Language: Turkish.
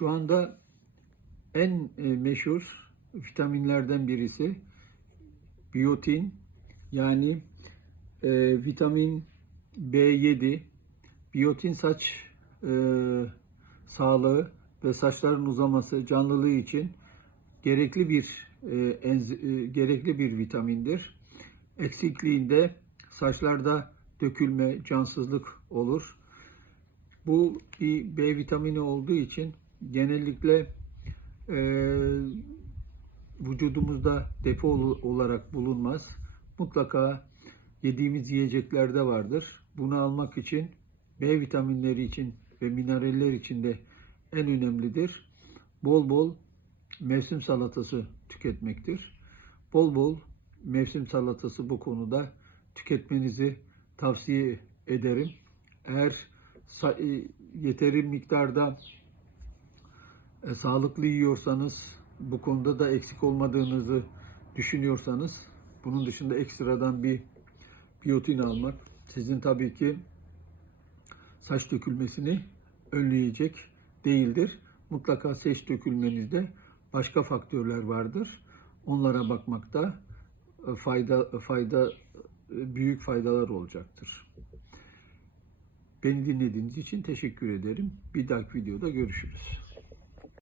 Şu anda en e, meşhur vitaminlerden birisi biyotin yani e, vitamin B7 biyotin saç e, sağlığı ve saçların uzaması canlılığı için gerekli bir e, enz- e, gerekli bir vitamindir. Eksikliğinde saçlarda dökülme, cansızlık olur. Bu bir B vitamini olduğu için genellikle e, vücudumuzda depo ol- olarak bulunmaz. Mutlaka yediğimiz yiyeceklerde vardır. Bunu almak için B vitaminleri için ve mineraller için de en önemlidir. Bol bol mevsim salatası tüketmektir. Bol bol mevsim salatası bu konuda tüketmenizi tavsiye ederim. Eğer e, yeteri miktarda e, sağlıklı yiyorsanız, bu konuda da eksik olmadığınızı düşünüyorsanız, bunun dışında ekstradan bir biyotin almak sizin tabii ki saç dökülmesini önleyecek değildir. Mutlaka saç dökülmenizde başka faktörler vardır. Onlara bakmakta e, fayda fayda e, büyük faydalar olacaktır. Beni dinlediğiniz için teşekkür ederim. Bir dahaki videoda görüşürüz.